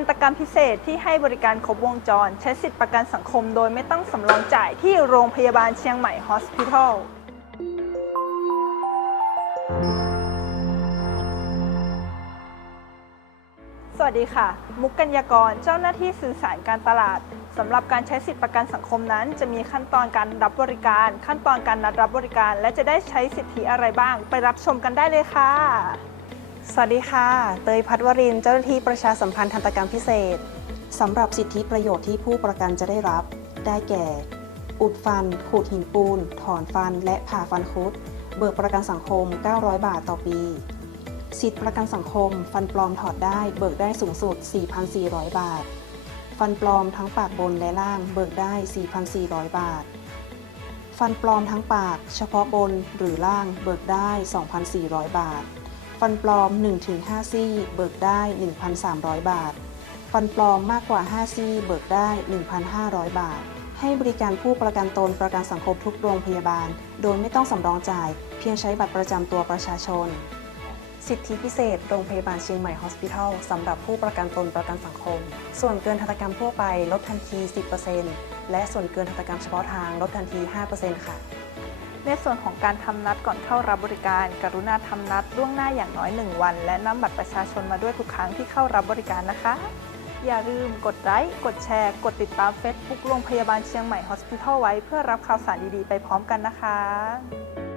ทันตกรรมพิเศษที่ให้บริการครบวงจร ใช้สิทธิประกันสังคมโดยไม่ต้องสำรองจ่ายที่โรงพยาบาลเชียงใหม่ฮอสพิทอลสวัสดีค่ะ มุกกัญญากร เจ้าหน้าที่สื่อสารการตลาดสำหรับการใช้สิทธิประกันสังคมนั้น จะมีขั้นตอนการรับบริการ ขั้นตอนการนัดรับบริการ และจะได้ใช้สิทธิอะไรบ้าง ไปรับชมกันได้เลยค่ะ วัสดีค่ะ เตยพัฒวริน เจ้าหน้าที่ประชาสัมพันธ์ทันตกรรมพิเศษ สำหรับสิทธิประโยชน์ที่ผู้ประกันจะได้รับ ได้แก่ อุดฟัน ขูดหินปูน ถอนฟัน และผ่าฟันคุด เบิกประกันสังคม 900 บาทต่อปี สิทธิประกันสังคม ฟันปลอมถอดได้ เบิกได้สูงสุด 4,400 บาท ฟันปลอมทั้งปากบนและล่าง เบิกได้ 4,400 บาท ฟันปลอมทั้งปาก เฉพาะบนหรือล่าง เบิกได้ 2,400 บาท ฟันปลอม 1-5 ซี่ เบิกได้ 1,300 บาท ฟันปลอมมากกว่า 5 ซี่ เบิกได้ 1,500 บาท ให้บริการผู้ประกันตนประกันสังคมทุกโรงพยาบาล โดยไม่ต้องสำรองจ่าย เพียงใช้บัตรประจำตัวประชาชน สิทธิพิเศษ โรงพยาบาลเชียงใหม่ฮอสพิทอลสำหรับผู้ประกันตนประกันสังคม ส่วนเกินทันตกรรมทั่วไปลดทันที 10%และส่วนเกินทันตกรรมเฉพาะทางลดทันที 5%ค่ะ ในส่วนของการทำนัดก่อนเข้ารับบริการ กรุณาทำนัดล่วงหน้าอย่างน้อย 1 วัน และนำบัตรประชาชนมาด้วยทุกครั้งที่เข้ารับบริการนะคะ อย่าลืมกดไลค์กดแชร์ กดติดตาม Facebook โรงพยาบาลเชียงใหม่ฮอสพิทอลไว้ เพื่อรับข่าวสารดีๆ ไปพร้อมกันนะคะ